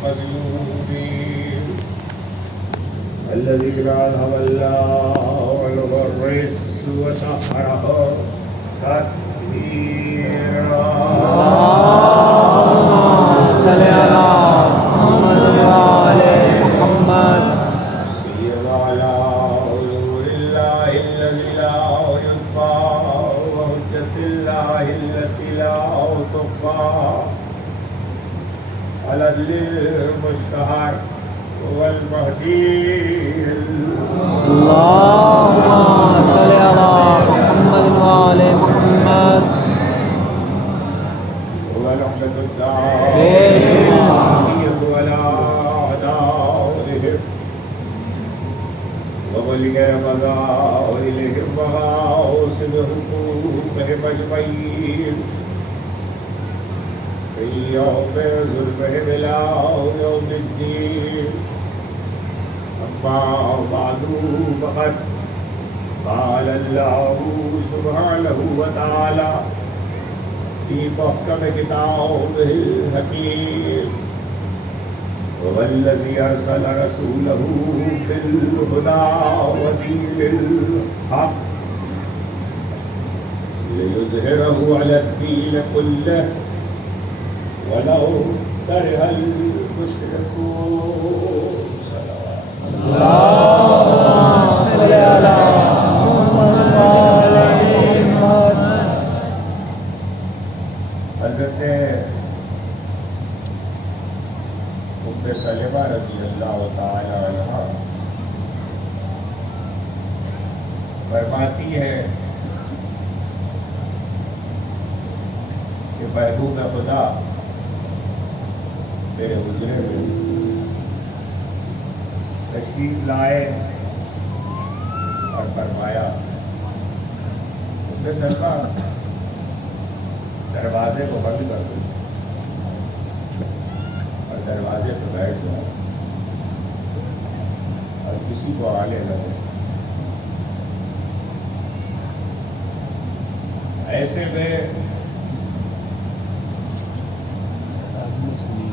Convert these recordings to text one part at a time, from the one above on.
المظلومين الذين أذهب الله الغرس وسحره تكبيرا. اللهم صل على محمد وعلى محمد. سيما على حضور الله الذي لا يطفى وحجة الله التي لا تخفى على المشتهر والمهدي. اللهم صل على محمد وعلى محمد. ولحمة الداعين ولا أعدائهم وولي القضاء وإليهم مغاصب حقوقهم أجمعين في يوم ظلمهم إلى يوم الدين. أما بعد فقد قال الله سبحانه وتعالى في محكم كتابه الحكيم: هو الذي أرسل رسوله بالهدى ودين الحق ليظهره على الدين كله ولو كره المشركون. اللهم صل على محمد وعلى محمد. حضرت ام سلمہ رضی اللہ تعالی عنہا فرماتی ہے کہ محبوب خدا میرے حجرے میں تشریف لائے اور فرمایا: ام سلمہ دروازے کو بند کر دو اور دروازے پہ بیٹھ جاؤ اور کسی کو آنے نہ دو. ایسے میں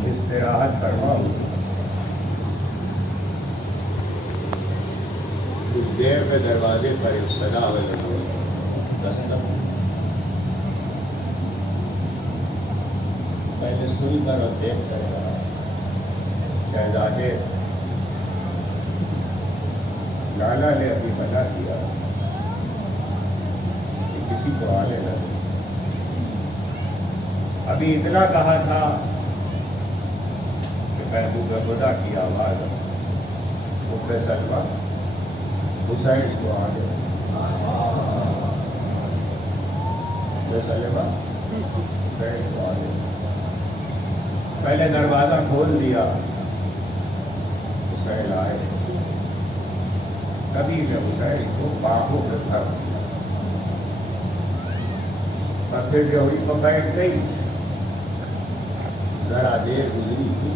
استراحت فرماؤ. کچھ دیر میں دروازے پر ایک صدا ہوئے دستک. پہلے سن کر اور دیکھ کر کہا: شہزادے، لالا نے ابھی منع کیا کہ کسی کو آنے نہ دے. ابھی اتنا کہا تھا کہ محبوب خدا کی آواز ام سلمہ حسین کو آنے دے. سلمہ حسین کو آنے دے. پہلے دروازہ کھول دیا، حسین آئے. کبھی نے حسین کو باہوں پہ دھر اور پھر جو ہوئی وہ بیٹھ گئی. ذرا دیر گزری تھی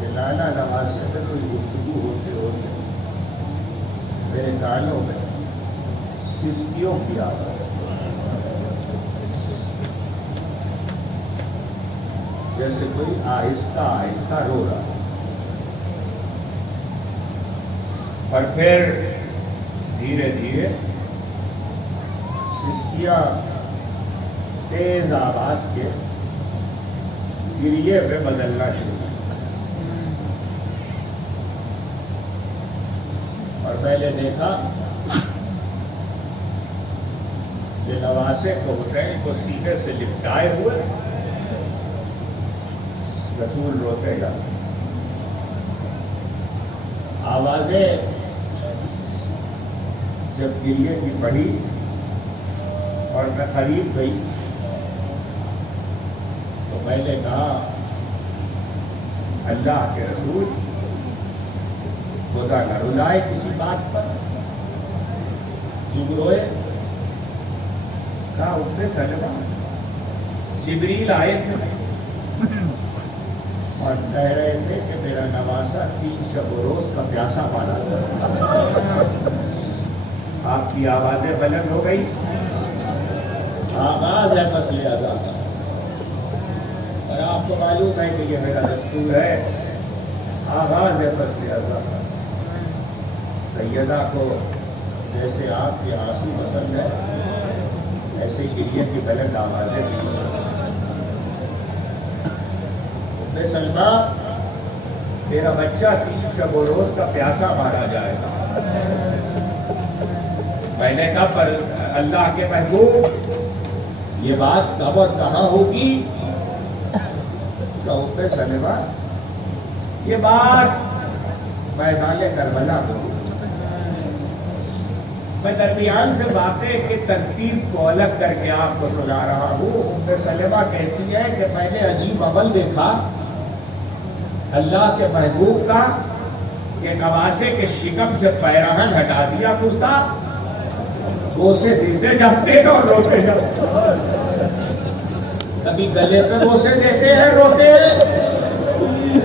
کہ لالا نواز سے کوئی گفتگو ہوتے ہوتے میرے کانوں میں سسکیوں کی آواز، جیسے کوئی آہستہ آہستہ رو رہا. اور پھر دھیرے دھیرے سسکیاں تیز آواز کے گریے پہ بدلنا شروع. اور میں نے دیکھا کہ نواسے کو حسین کو سینے سے لپٹائے ہوئے رسول روتے گا. آوازیں جب گریے کی بڑھی اور میں قریب گئی تو میں نے کہا: اللہ کے رسول، خدا نہ رلائے کسی بات پر. کیوں روئے؟ کہا: ام سلمہ جبریل آئے تھے اور کہہ رہے تھے کہ میرا نواسا 3 شب و روز کا پیاسا پانا تھا. آپ کی آوازیں بلند ہو گئی. آغاز ہے فصل ادا کا. اور آپ کو معلوم ہے کہ یہ میرا دستور ہے، آغاز ہے فصل ازاں کا۔ سیدہ کو جیسے آپ کے آنسو پسند ہے، ایسے گریے کی بلند آوازیں بھی پسند ہیں۔ ام سلمہ، تیرا بچہ 3 شب و روز کا پیاسا مارا جائے گا۔ میں نے کہا پر اللہ کے محبوب یہ بات کب اور کہاں ہوگی؟ تو ام سلمہ یہ بات میدان کربلا کو، میں درمیان سے واقعے کی ترتیب کو الگ کر کے آپ کو سنا رہا ہوں۔ ام سلمہ کہتی ہے کہ میں نے عجیب عمل دیکھا اللہ کے محبوب کا کہ نواسے کے شکم سے پیراہن ہٹا دیا کرتا، بوسے دیتے جاتے ہیں اور روتے جاتے ہیں۔ کبھی گلے پہ بوسے دیتے ہیں روتے ہیں،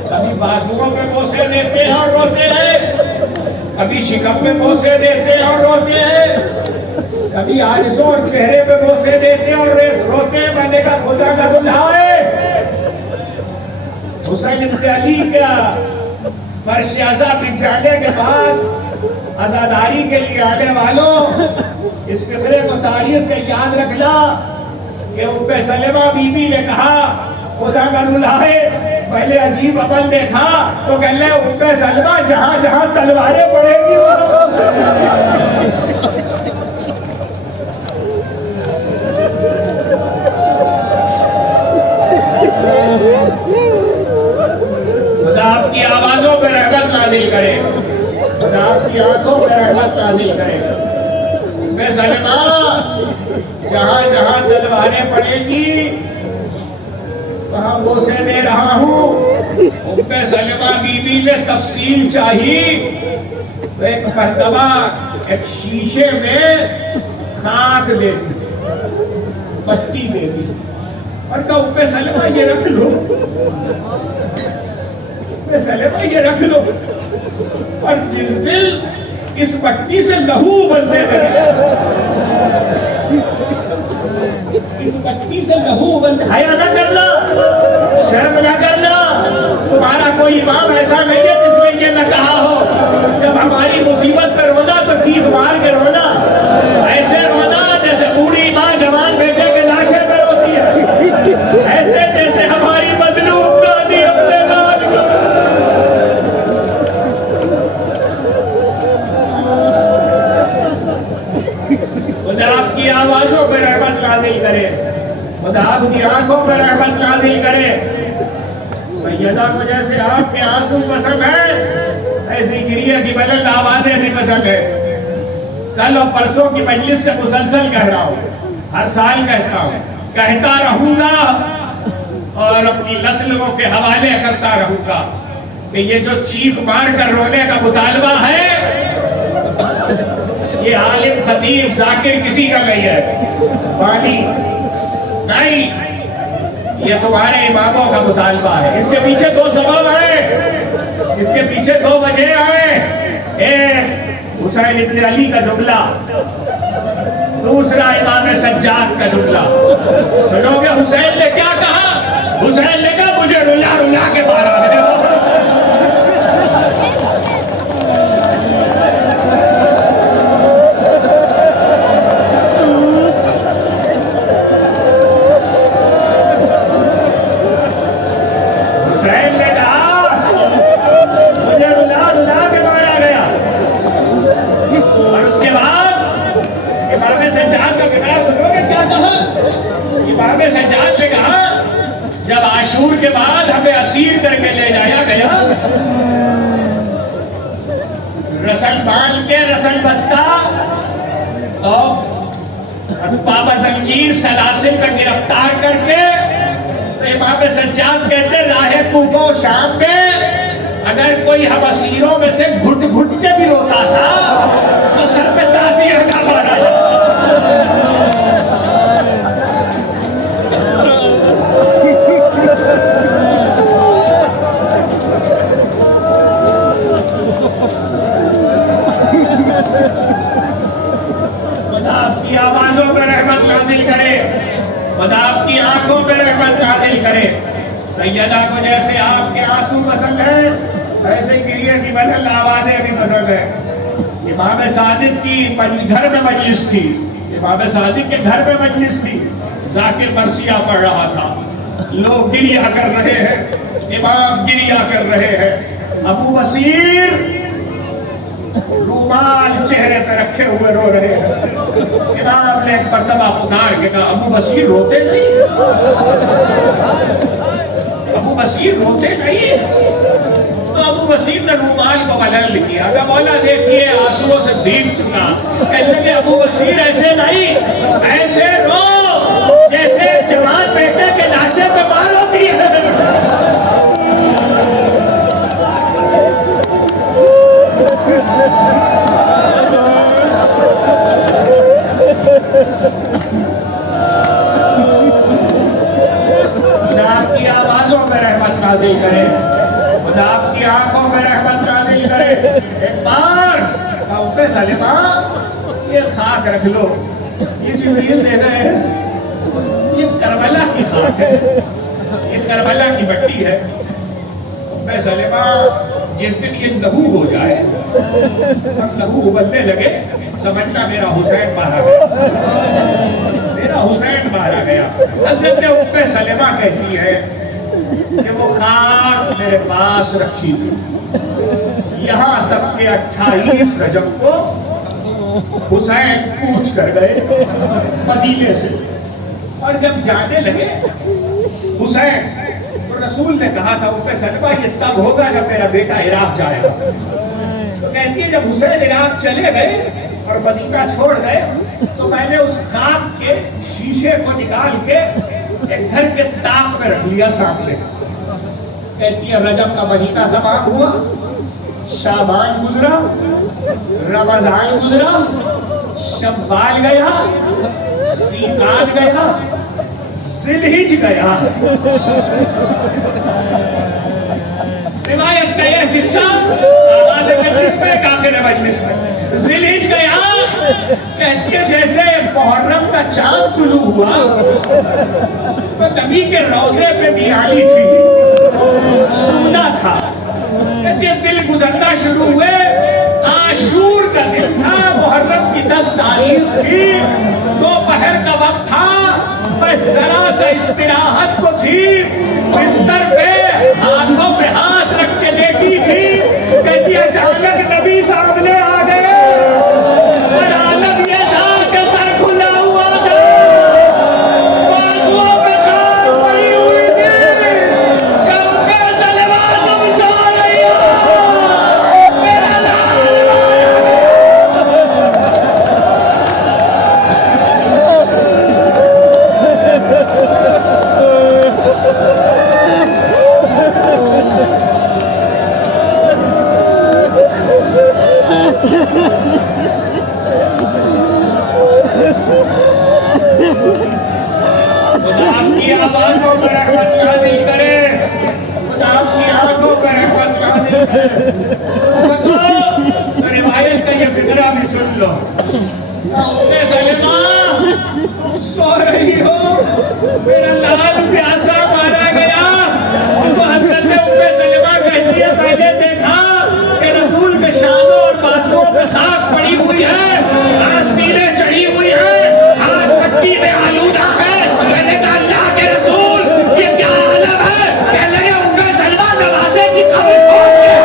کبھی بازوؤں پہ بوسے دیتے ہیں اور روتے ہیں، کبھی شکم پہ بوسے دیتے ہیں اور روتے ہیں، کبھی آرزو اور چہرے پہ بوسے دیتے ہیں اور روتے ہیں۔ میں نے کہا خدا کا دلہا ہے، حسین ابن علی کا فرش عزا بچھانے کے بعد عزاداری کے لیے آنے والوں اس فقرے کو تاریخ کے یاد رکھنا کہ ام سلمہ بی بی نے کہا خدا کا دلہا ہے، پہلے عجیب عمل دیکھا تو کہنے ام سلمہ جہاں جہاں تلواریں پڑے گی خدا آپ کی آوازوں پہ رحمت نازل کرے، خدا آپ کی آنکھوں پہ رحمت نازل کرے۔ ام سلمہ جہاں جہاں تلواریں پڑیں گی وہاں بوسے دے رہا ہوں۔ ام سلمہ بی بی نے تفصیل چاہی تو ایک مرتبہ ایک شیشے میں خاک دے دی، پٹی دے دی اور کہا ام سلمہ یہ رکھ لو، ام سلمہ یہ رکھ لو۔ اور جس دل اس پٹی سے لہو بننے لگے، اس پٹی سے لہو بننے، حیا نہ کرنا، شرم نہ کرنا، تمہارا کوئی امام ایسا نہیں ہے جس نے یہ نہ کہا ہو جب ہماری مصیبت پہ رونا تو چیخ مار کے رونا، ایسے رونا جیسے بوڑھی ماں جوان بیٹے کے لاشے پہ روتی ہے، ایسے جیسے ہماری مظلوم دادی اپنے لال کو۔ خدا آپ کی آوازوں پہ رحمت نازل کرے، خدا آپ کی آنکھوں پہ رحمت نازل کرے۔ سیدہ کو جیسے آپ کے آنسو پسند ہے ایسی گریہ کی بلند آوازیں بھی پسند ہے۔ کل اور پرسوں کی مجلس سے مسلسل کہہ رہا ہوں، ہر سال کہتا ہوں، کہتا رہوں گا اور اپنی نسلوں کے حوالے کرتا رہوں گا کہ یہ جو چیخ مار کر رونے کا مطالبہ ہے یہ عالم خطیب ذاکر کسی کا نہیں ہے، بانی نہیں، یہ تمہارے اماموں کا مطالبہ ہے۔ اس کے پیچھے 2 سبب ہیں، اس کے پیچھے 2 وجہ ہیں۔ ایک حسین ابن علی کا جملہ، دوسرا امام سجاد کا جملہ۔ سنو گے حسین نے کیا کہا؟ حسین نے کہا مجھے رلا رلا کے مارا ہے۔ جب عاشور کے بعد ہمیں اسیر کر کے لے جایا گیا، رسل باندھ کے رسل بستہ اور پاپا زنجیر سلاسل کا گرفتار کر کے، امام سجاد کہتے راہ کوفہ و شام میں اگر کوئی ہم اسیروں میں سے گھٹ گھٹ کے بھی روتا تھا تو سر پہ تاثیر کا مارا جاتا۔ خدا آپ کی آوازوں پہ رحمت نازل کرے، خدا آپ کی آنکھوں پہ رحمت نازل کرے۔ سیدہ کو جیسے آپ کے آنسو پسند ہیں ایسے گریے کی بدل آوازیں بھی پسند ہیں. امام صادق کی گھر میں مجلس تھی, امام صادق کے گھر میں مجلس تھی, ذاکر مرثیہ پڑھ رہا تھا, لوگ گریہ کر رہے ہیں, امام گریہ کر رہے ہیں. ابو بصیر رومال چہرے پہ رکھے ہوئے رو رہے ہیں. امام نے ایک مرتبہ پکار کے کہا ابو بصیر روتے نہیں, ابو بصیر روتے نہیں. تو ابو بصیر نے رومال کو ملل کیا کہ مولا دیکھیے آنسوؤں سے بھیگ چکا. کہنے لگے ابو بصیر ایسے نہیں, ایسے رو جیسے جوان بیٹے کے لاشے پہ مار ہوتی ہے. خدا آپ کی آوازوں میں رحمت نازل کرے, خدا آپ کی آنکھوں میں رحمت نازل کرے. ایک بار ام سلمہ یہ خاک رکھ لو, یہ جبریل دے رہے ہیں, یہ کربلا کی خاک ہے, یہ کربلا کی مٹی ہے. ام سلمہ جس دن یہ لہو ہو جائے اور لہو ابلنے لگے سمجھنا میرا حسین مارا گیا, میرا حسین مارا گیا. حضرت ام سلمہ کہتی ہے کہ وہ خاک میرے پاس رکھی تھی یہاں تک کہ 28 رجب کو حسین کوچ کر گئے مدینے سے, اور جب جانے لگے حسین تو رسول نے کہا تھا ام سلمہ یہ تب ہوگا جب میرا بیٹا عراق جائے گا. تو کہتی ہے جب حسین عراق چلے گئے اور مدینہ چھوڑ گئے تو میں نے اس خاک کے شیشے کو نکال کے ایک گھر کے طاق میں رکھ لیا سامنے. کہتی ہے رجب کا مہینہ تمام ہوا, شعبان گزرا, رمضان گزرا, شوال گیا, ذیقعدہ گیا, ذوالحجہ گیا. روایت کا یہ حصہ آواز مجلس میں کافر مجلس میں ذوالحجہ گیا. کہتی ہے جیسے محرم کا چاند طلوع ہوا تو نبی کے روضے پہ دیوالی تھی, سونا تھا. کہتی ہے دل گزرنا شروع ہوئے, عاشور کا دن تھا, محرم کی 10 تاریخ تھی, دوپہر کا وقت تھا, بس ذرا سا استراحت کو تھی, بستر پہ ہاتھوں پہ ہاتھ رکھ کے لیٹی تھی. کہتی ہے اچانک نبی سامنے آ گئے اور عالم یہ تھا کہ سر کھلا ہوا تھا, بازوؤں پہ خاک پڑی ہوئی تھی. کہ ام سلمہ تم سو رہی ہو, میرا لال مارا خدا آپ کی آوازوں پر رحمت نازل کرے, خدا آپ کی آنکھوں پر رحمت نازل کرے. روایت کا یہ فقرہ بھی سن لو. ام سلمہ تم سو رہی ہو, میرا لال پیاسا مارا گیا. تو حضرت ام سلمہ کہتی ہے پہلے دیکھا کہ رسول کے شانوں اور بازوؤں پہ خاک پڑی ہوئی ہے, آستینیں چڑھی ہوئی ہے, ہاتھ مٹی میں آلودہ ہے. میں نے کہا اللہ کے رسول یہ کیا عالم ہے. کہنے لگے ام سلمہ نوازے کی قبر کھود کے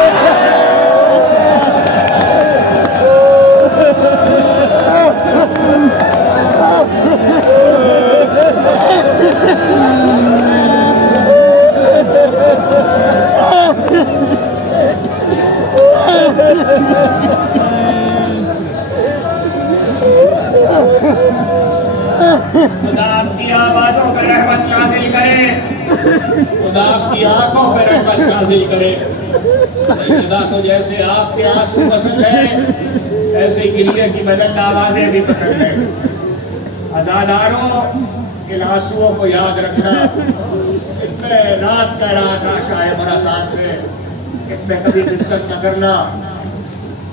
خدا آپ کی آوازوں پر رحمت نازل کرے, خدا آپ کی آنکھوں پر رحمت نازل کرے. خدا کو جیسے آپ کے آنسو پسند ہیں ایسے گریہ کی بدل آوازیں بھی پسند ہیں. عزاداروں ان آنسوؤں کو یاد رکھنا. ان پہ رات کا رات آشا ہے برا ساتھ میں, ان پہ کبھی قصت نہ کرنا,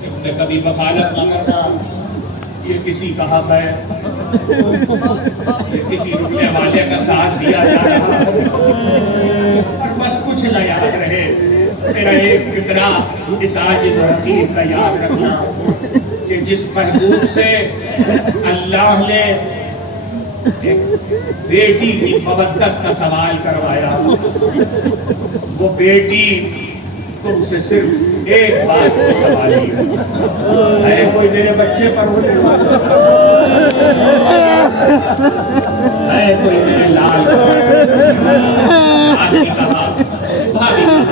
ان پہ کبھی مخالف نہ کرنا. یہ کسی کا حق ہے, یہ کسی رکنے والے کا ساتھ دیا جا رہا ہے. نہ یاد رہے. میرا ایک فکرہ اس عاجز حقیر کا یاد رکھنا کہ جس محبوب سے اللہ نے ایک بیٹی کی مودت کا سوال کروایا، وہ بیٹی تم سے صرف ایک بات کا سوال ہی ہے، اے کوئی میرے بچے پر ہونے والا، اے کوئی میرے لال آج بھی کہا، صبح بھی کہا،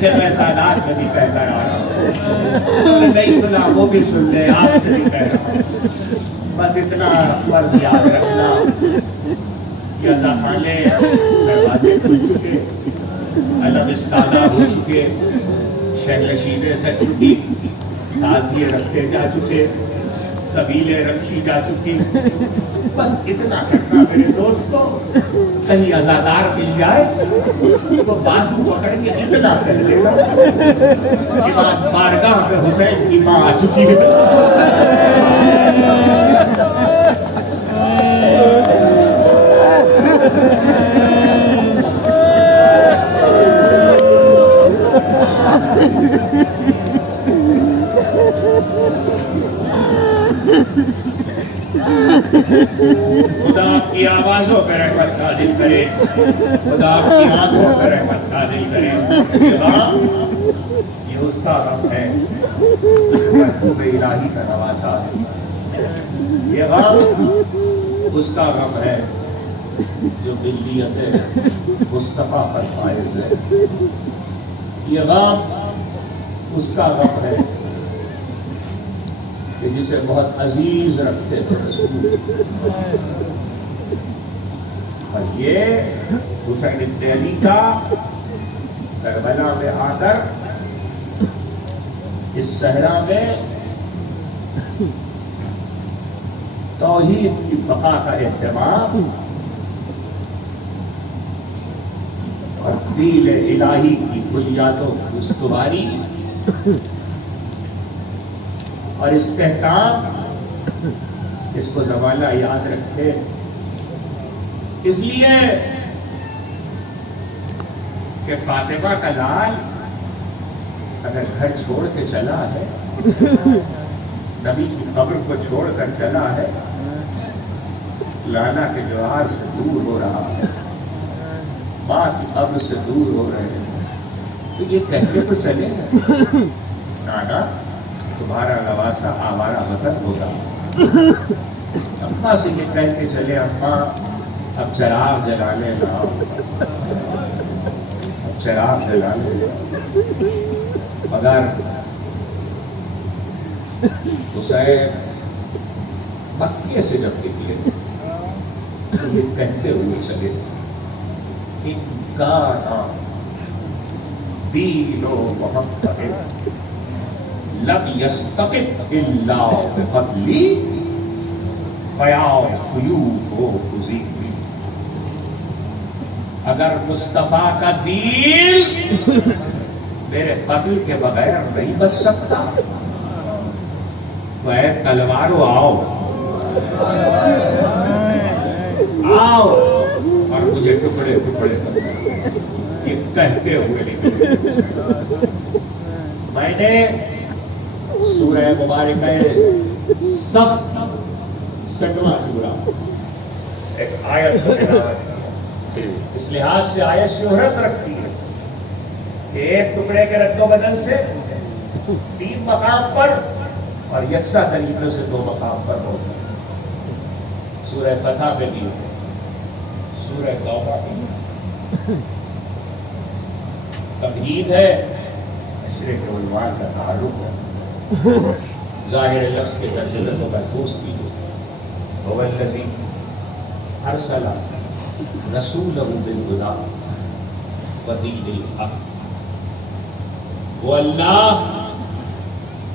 پھر میں سادات میں بھی کہتا رہا، میں نہیں سنا وہ بھی سن لے، آپ سے بھی کہہ رہا ہوں. بس اتنا فرض یاد رکھنا کہ ازاخانے دروازے کھل چکے، علم استادہ ہو چکے، شہر نشینیں سج چکی، تعزیے رکھے جا چکے، سبیلیں رکھی جا چکی. بس اتنا کرنا میرے دوستو، کہیں ازادار مل جائے تو بازو پکڑ کے اتنا کہہ دینا، امام بارگاہ پہ حسین کی ماں آ چکی ہے. خدا آپ کی آوازوں پہ رحمت نازل کرے، خدا آپ کی آنکھوں پہ رحمت نازل کرے. یہ اس کا غم ہے محبوب الہی کا نواسا ہے، یہ غم اس کا غم ہے جو ملیت مصطفیٰ پر فائز ہے، یہ غم اس کا غم ہے کہ جسے بہت عزیز رکھتے تھے رسول. اور یہ حسین ابن علی کا کربلا میں آ کر اس صحرا میں توحید کی بقا کا اہتمام اور دین الہی کی بنیادوں کی استواری اور استحکام، اس کو زمانہ یاد رکھے. اس لیے کہ فاطمہ کا لال اگر گھر چھوڑ کے چلا ہے، نبی کی قبر کو چھوڑ کر چلا ہے، لانا کے جوار سے دور ہو رہا ہے، ماں کی قبر سے دور ہو رہے ہیں، تو یہ کہتے تو چلے نانا تمہارا نواسا آوارہ وطن ہوگا. اماں سے یہ کہہ کے چلے، اماں اب چراغ جلانے لاؤ، اب چراغ جلانے لاؤ. مگر حسین مکے سے جب نکلے تو یہ کہتے ہوئے چلے، انکانا دینو محمد لم یستقب الا بقتلی فیا سیوف و خزیلی. اگر مصطفیٰ کا دین میرے قتل کے بغیر نہیں بچ سکتا تو اے تلوارو آؤ آؤ اور مجھے ٹکڑے ٹکڑے کرنا. یہ کہتے ہوئے نکلے. میں نے سورہ مبارکہ صف 7واں سورہ ایک آیت اس لحاظ سے آیت شہرت رکھتی ہے کہ ایک ٹکڑے کے رد و بدل سے 3 مقام پر اور یکساں طریقے سے 2 مقام پر ہوتا ہے. سورہ فتح میں بھی ہے، سورہ توبہ بھی تمہید ہے، مشرق عنوان کا تعارف ہے. ظاہر لفظ کے درجے کو محفوظ کیجیے. هو الذی ارسل رسولہ بالہدی ودین الحق. وہ اللہ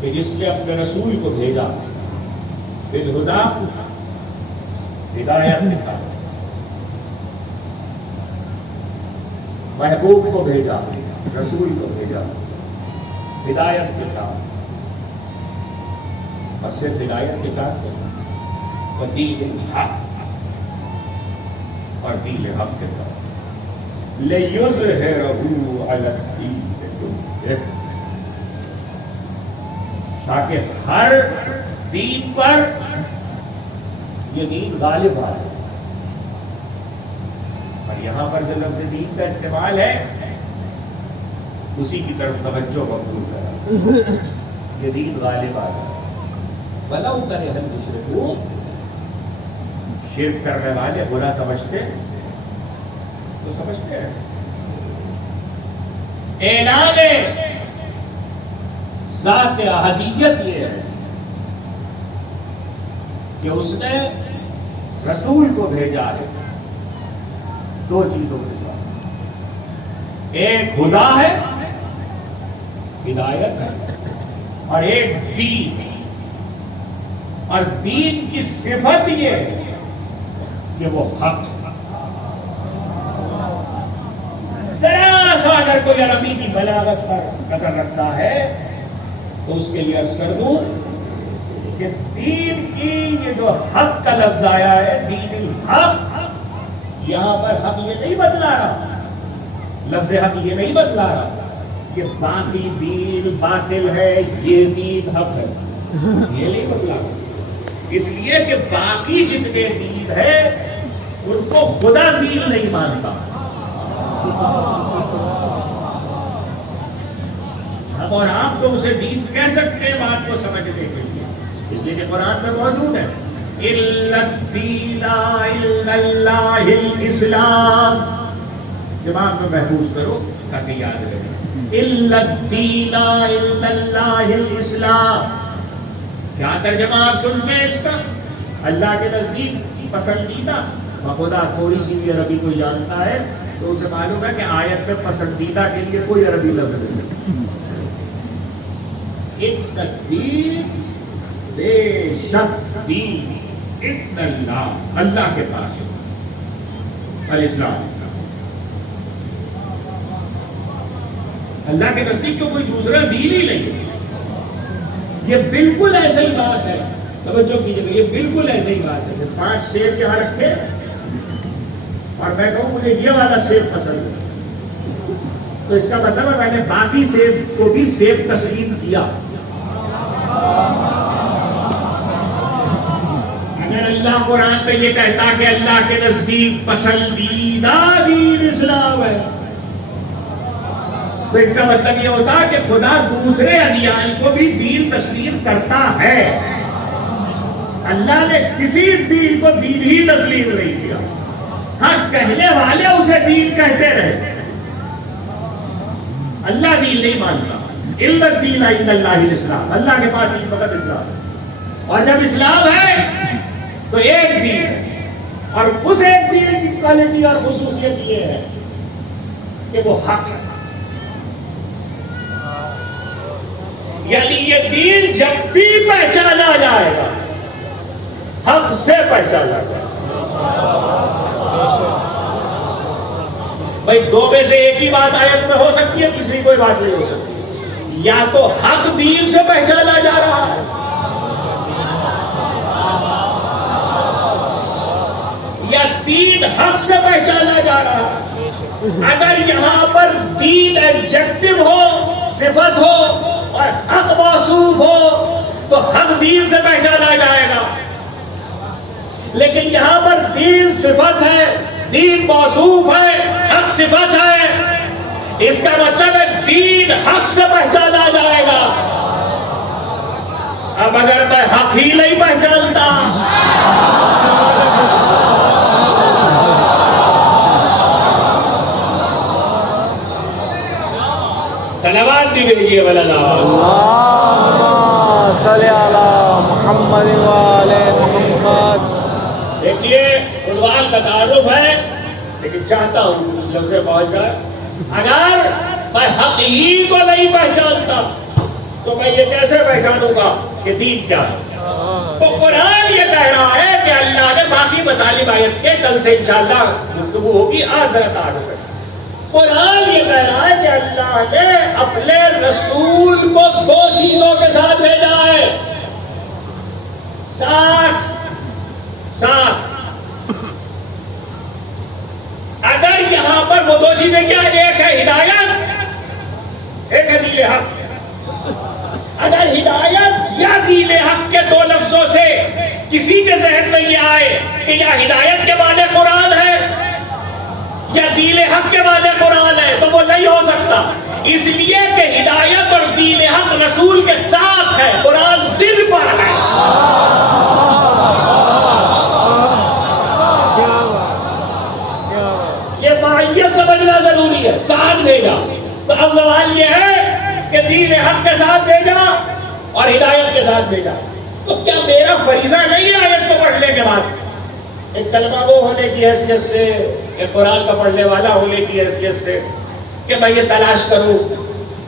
کہ جس نے اپنے رسول کو بھیجا بالہدی، ہدایت کے ساتھ، محبوب کو بھیجا، رسول کو بھیجا ہدایت کے ساتھ، اور صرف ہدایت کے ساتھ ودین الحق، اور دین حق کے ساتھ. لِيُظْهِرَهُ عَلَى الدِّينِ كُلِّهِ، تاکہ ہر دین پر یہ دین غالب آئے. اور یہاں پر جو لفظ دین کا استعمال ہے اسی کی طرف توجہ مبذول ہے. یہ دین غالب آ جائے. بھلا وہ کرے ہم مشرکون، شرک کرنے والے برا سمجھتے تو سمجھتے ہیں. اعلان ذات احدیت یہ ہے کہ اس نے رسول کو بھیجا ہے دو چیزوں کے ساتھ. ایک خدا ہے، ہدایت ہے، اور ایک دین. اور دین کی صفت یہ ہے کہ وہ حق. ذرا سا اگر کوئی عربی کی بلاغت پر نظر رکھتا ہے تو اس کے لیے عرض کر دوں کہ دین کی یہ جو حق کا لفظ آیا ہے، دین الحق، یہاں پر حق یہ نہیں بتلا رہا، لفظ حق یہ نہیں بتلا رہا کہ باقی دین باطل ہے، یہ دین حق ہے، یہ نہیں بتلا رہا. اس لیے کہ باقی جتنے دین ہے ان کو خدا دین نہیں مانتا. ہم اور آپ تو اسے دین کہہ سکتے ہیں بات کو سمجھنے کے لیے، اس لیے کہ قرآن میں موجود ہے اِلَّا الدِّينَ إِلَّا اللَّهِ الْإِسْلَامِ. دماغ میں محفوظ کرو تاکہ یاد رہے. اِلَّا الدِّينَ إِلَّا اللَّهِ الْإِسْلَامِ. کیا ترجمہ آپ سنتے ہیں اس کا؟ اللہ کے نزدیک پسندیدہ. بخدا تھوڑی سی بھی عربی کوئی جانتا ہے تو اسے معلوم ہے کہ آیت میں پسندیدہ کے لیے کوئی عربی لفظ نہیں. اتنا دین، بے شک دین، اتنا اللہ، اللہ کے پاس الاسلام. اللہ کے نزدیک تو کوئی دوسرا دین ہی نہیں ہے. یہ بالکل ایسا ہی بات ہے، توجہ کیجیے گا، یہ بالکل ایسا ہی بات ہے. 5 سیب یہاں رکھے اور میں کہوں مجھے یہ والا سیب پسند ہے تو اس کا مطلب ہے میں نے باقی سیب کو بھی سیب تسلیم کیا. اگر اللہ قرآن میں یہ کہتا کہ اللہ کے نزدیک پسندیدہ دین اسلام ہے تو اس کا مطلب یہ ہوتا کہ خدا دوسرے ادیان کو بھی دین تسلیم کرتا ہے. اللہ نے کسی دین کو دین ہی تسلیم نہیں کیا. ہاں کہنے والے اسے دین کہتے رہے، اللہ دین نہیں مانتا. اِلَّا الدِّينَ إِلَّا اللَّهِ الْإِسْلَامِ. اللہ کے پاس دین فقط اسلام ہے. اور جب اسلام ہے تو ایک دین ہے، اور اس ایک دین کی کوالٹی اور خصوصیت یہ ہے کہ وہ حق ہے. یعنی یہ دین جب بھی پہچانا جائے گا حق سے پہچانا جائے گا. بھائی دو میں سے ایک ہی بات آیت میں ہو سکتی ہے، تیسری کوئی بات نہیں ہو سکتی. یا تو حق دین سے پہچانا جا رہا ہے یا دین حق سے پہچانا جا رہا ہے. اگر یہاں پر دین ایڈجیکٹو ہو، صفت ہو، اور حق موصوف ہو تو حق دین سے پہچانا جائے گا. لیکن یہاں پر دین صفت ہے، دین موصوف ہے، حق صفت ہے، اس کا مطلب ہے دین حق سے پہچانا جائے گا. اب اگر میں حق ہی نہیں پہچانتا صلوات دی بھیجیے اللہم صلی علی محمد و آل محمد. دیکھیے عنوان کا تعارف ہے لیکن چاہتا ہوں لفظ پہنچ جائے. اگر میں حق ہی کو نہیں پہچانتا تو میں یہ کیسے پہچانوں گا کہ دین کیا ہے؟ تو قرآن یہ کہہ رہا ہے کہ اللہ نے باقی مطالب آیت کے کل سے انشاءاللہ گفتگو ہوگی، آج ذرا تعارف ہے. قرآن یہ کہہ رہا ہے کہ اللہ نے اپنے رسول کو 2 چیزوں کے ساتھ بھیجا ہے. ساتھ اگر یہاں پر وہ دو چیزیں کیا؟ ایک ہے ہدایت، ایک ہے دین حق۔ اگر ہدایت یا دین حق کے دو لفظوں سے کسی کے ذہن میں یہ آئے کہ یا ہدایت کے معنی قرآن ہے یا دین حق کے معنی قرآن ہے، تو وہ نہیں ہو سکتا، اس لیے کہ ہدایت اور دین حق رسول کے ساتھ ہے، قرآن دل پر ہے۔ یہ معیت سمجھنا ضروری ہے، ساتھ بھیجا۔ تو اب سوال یہ ہے کہ دین حق کے ساتھ بھیجا اور ہدایت کے ساتھ بھیجا، تو کیا میرا فریضہ نہیں ہے آیت کو پڑھنے کے بعد ایک کلمہ گو ہونے کی حیثیت سے، ایک قرآن کا پڑھنے والا ہونے کی حیثیت سے، کہ میں یہ تلاش کروں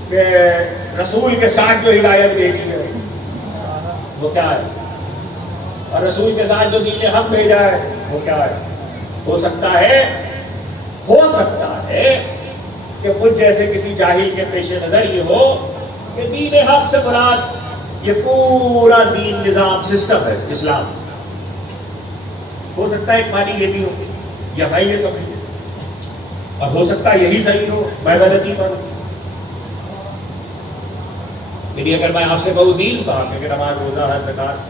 کہ رسول کے ساتھ جو ہدایت بھیجی ہے وہ کیا ہے، اور رسول کے ساتھ جو دین حق بھیجا ہے وہ کیا ہے؟ ہو سکتا ہے کہ مجھ جیسے کسی جاہل کے پیش نظر یہ ہو کہ دین حق سے مراد یہ پورا دین، نظام، سسٹم ہے اسلام۔ ہو سکتا ہے ایک معنی یہ بھی ہو، یا میں یہ سمجھے، اور ہو سکتا ہے یہی صحیح ہو، میں غلطی پر ہوں۔ یعنی اگر میں آپ سے کہوں دین کہا کہ نماز، روزہ، حج، زکات،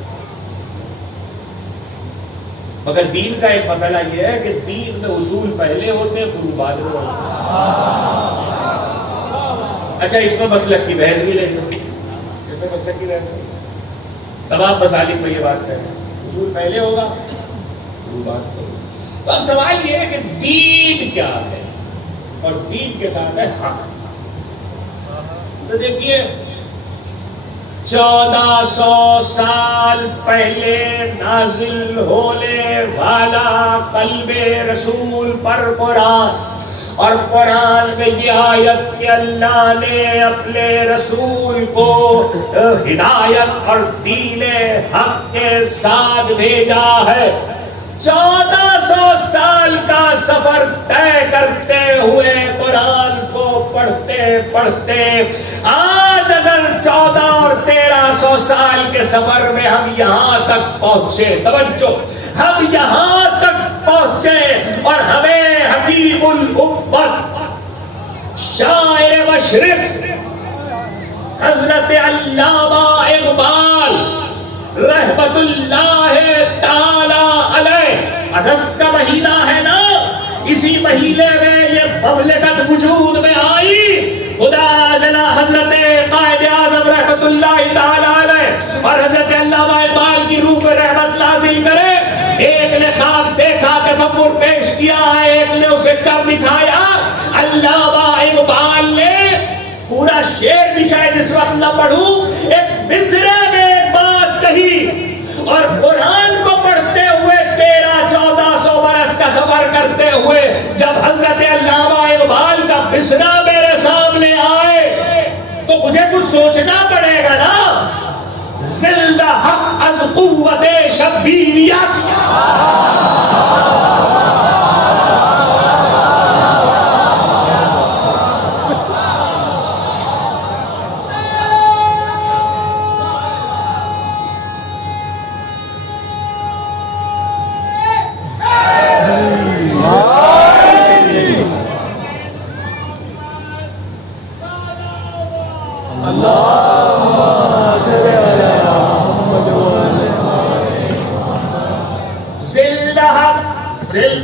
مگر دین کا ایک مسئلہ یہ ہے کہ دین میں اصول پہلے ہوتے ہیں، فروع بعد میں ہوتے ہیں۔ اچھا، اس میں مسلک کی بحث بھی نہیں ہوتی، اس میں مسلک کی بحث نہیں، تمام مسالک میں یہ بات کہہ رہے ہیں اصول پہلے ہوگا، فروع بعد ہوگا۔ تو اب سوال یہ ہے کہ دین کیا ہے، اور دین کے ساتھ ہے حق۔ تو دیکھیے 1400 سال پہلے نازل ہونے والا قلب رسول پر قرآن، اور قرآن میں یہ آیت کہ اللہ نے اپنے رسول کو ہدایت اور دین حق کے ساتھ بھیجا ہے۔ 1400 سال کا سفر طے کرتے ہوئے قرآن کو پڑھتے پڑھتے آج اگر 14 اور 1300 سال کے سفر میں ہم یہاں تک پہنچے، توجہ، ہم یہاں تک پہنچے اور ہمیں حکیم الامت، شاعر مشرق حضرت علامہ اقبال رحمت اللہ تعالی علیہ، اگست کا مہینہ ہے نا، اسی مہینے میں یہ مملکت وجود میں آئی، خدا جلا حضرت قائد اعظم رحمت اللہ تعالی علیہ اور حضرت علامہ اقبال کی روح پر رحمت نازل کرے۔ ایک نے خواب دیکھا، تصور پیش کیا ہے، ایک نے اسے کر دکھایا۔ علامہ اقبال نے پورا شعر بھی شاید اس وقت نہ پڑھوں، ایک مصرع میں ایک بات کہی، اور قرآن کو پڑھتے ہوئے 1300-1400 برس کا سفر کرتے ہوئے جب حضرت علامہ اقبال کا مصرع میرے سامنے آئے تو مجھے کچھ سوچنا پڑے گا نا۔ زندہ حق از قوت شبیریت،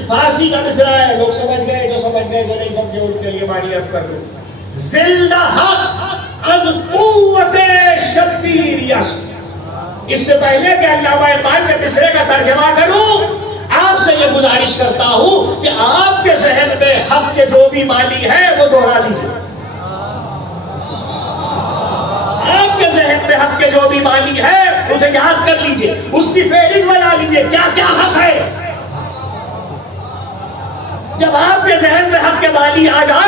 فارسی کا مصرع ہے، لوگ سمجھ گئے، جو سمجھ گئے، جو نہیں سمجھے ان کے لیے معنی عرض کر دوں۔ زندہ حق از قوت شبیر یس۔ اس سے پہلے کہ علامہ اقبال کے مصرع کا ترجمہ کروں، آپ سے یہ گزارش کرتا ہوں کہ آپ کے ذہن میں حق کے جو بھی معنی ہے وہ دوہرا لیجیے۔ آپ کے ذہن میں حق کے جو بھی معنی ہے اسے یاد کر لیجیے، اس کی فہرست بنا لیجیے، کیا کیا حق ہے۔ جب آپ کے ذہن میں حق کے معنی آ جائے